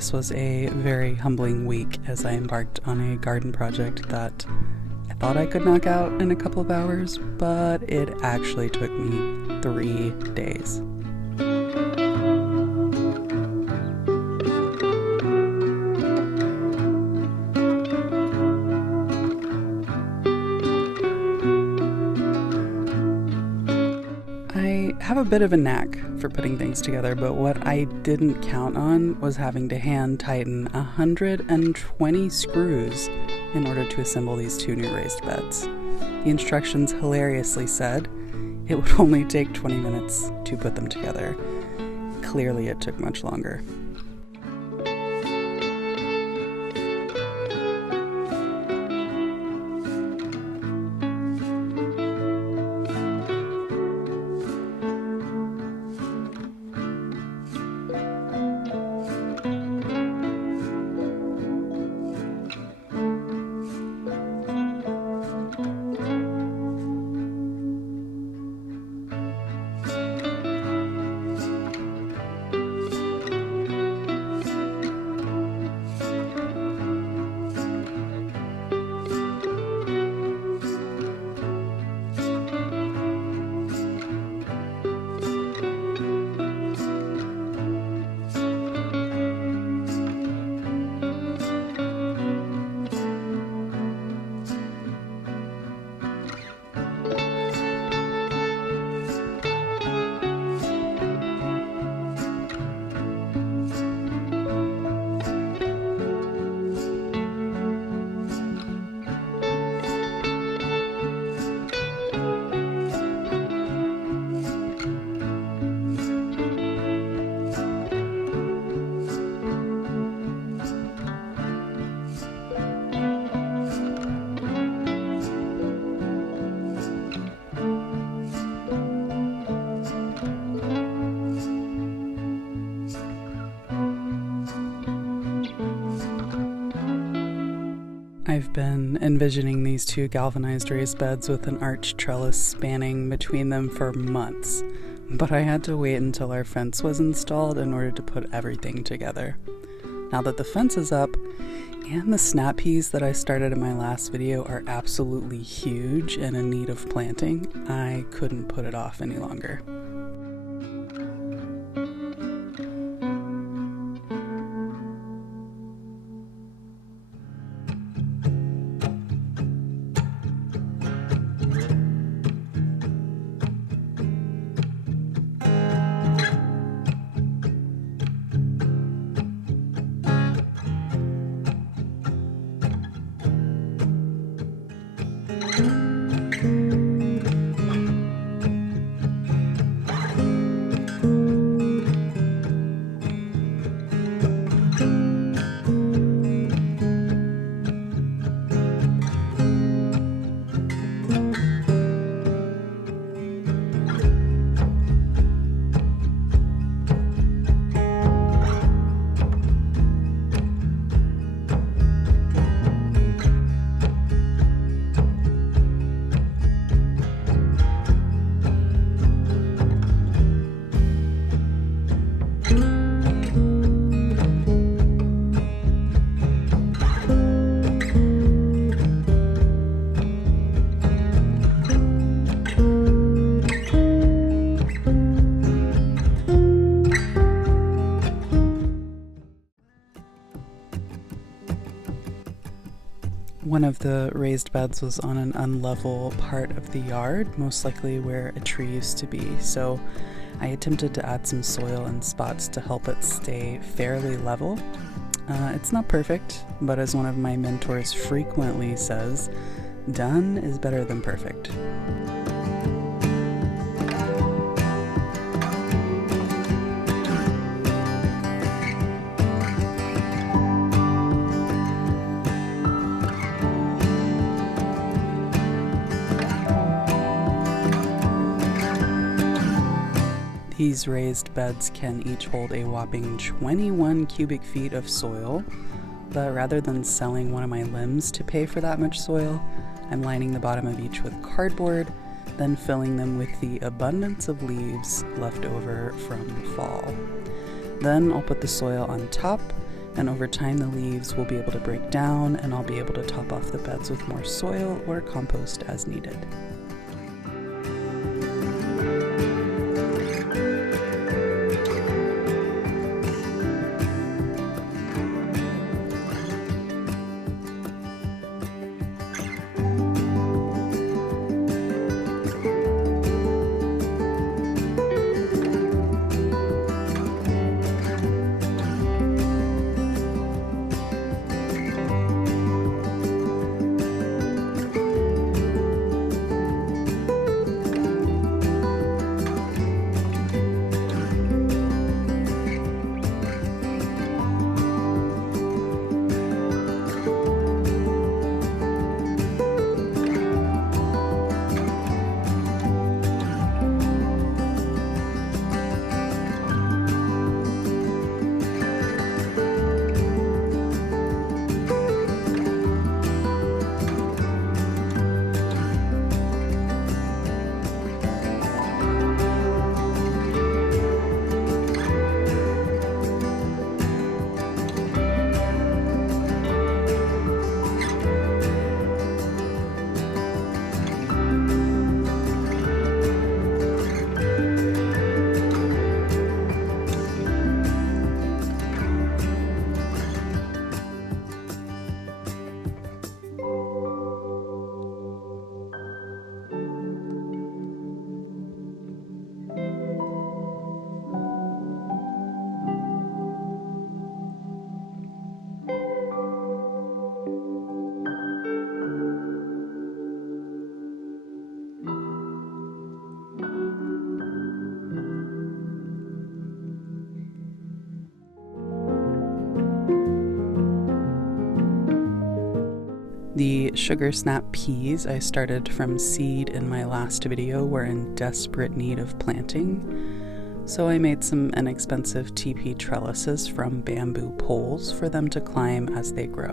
This was a very humbling week as I embarked on a garden project that I thought I could knock out in a couple of hours, but it actually took me 3 days. I have a bit of a knack for putting things together, but what I didn't count on was having to hand tighten 120 screws in order to assemble these 2 new raised beds. The instructions hilariously said it would only take 20 minutes to put them together. Clearly it took much longer. I've been envisioning these 2 galvanized raised beds with an arch trellis spanning between them for months, but I had to wait until our fence was installed in order to put everything together. Now that the fence is up, and the snap peas that I started in my last video are absolutely huge and in need of planting, I couldn't put it off any longer. One of the raised beds was on an unlevel part of the yard, most likely where a tree used to be, so I attempted to add some soil in spots to help it stay fairly level. It's not perfect, but as one of my mentors frequently says, done is better than perfect. These raised beds can each hold a whopping 21 cubic feet of soil, but rather than selling one of my limbs to pay for that much soil, I'm lining the bottom of each with cardboard, then filling them with the abundance of leaves left over from fall. Then I'll put the soil on top And over time, the leaves will be able to break down, and I'll be able to top off the beds with more soil or compost as needed. The sugar snap peas I started from seed in my last video were in desperate need of planting, so I made some inexpensive TP trellises from bamboo poles for them to climb as they grow.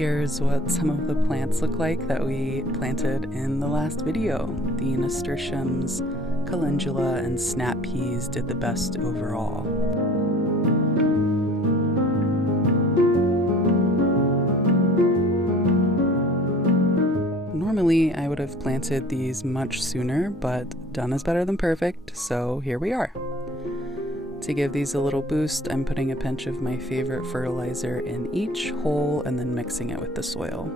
Here's what some of the plants look like that we planted in the last video. The nasturtiums, calendula, and snap peas did the best overall. Normally, I would have planted these much sooner, but done is better than perfect, so here we are. To give these a little boost, I'm putting a pinch of my favorite fertilizer in each hole and then mixing it with the soil.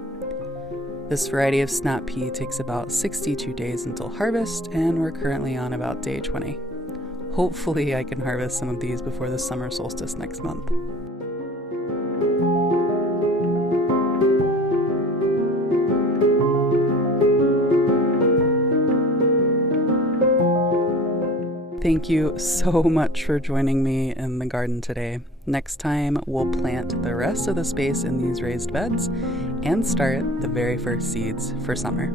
This variety of snap pea takes about 62 days until harvest, and we're currently on about day 20. Hopefully I can harvest some of these before the summer solstice next month. Thank you so much for joining me in the garden today. Next time, we'll plant the rest of the space in these raised beds and start the very first seeds for summer.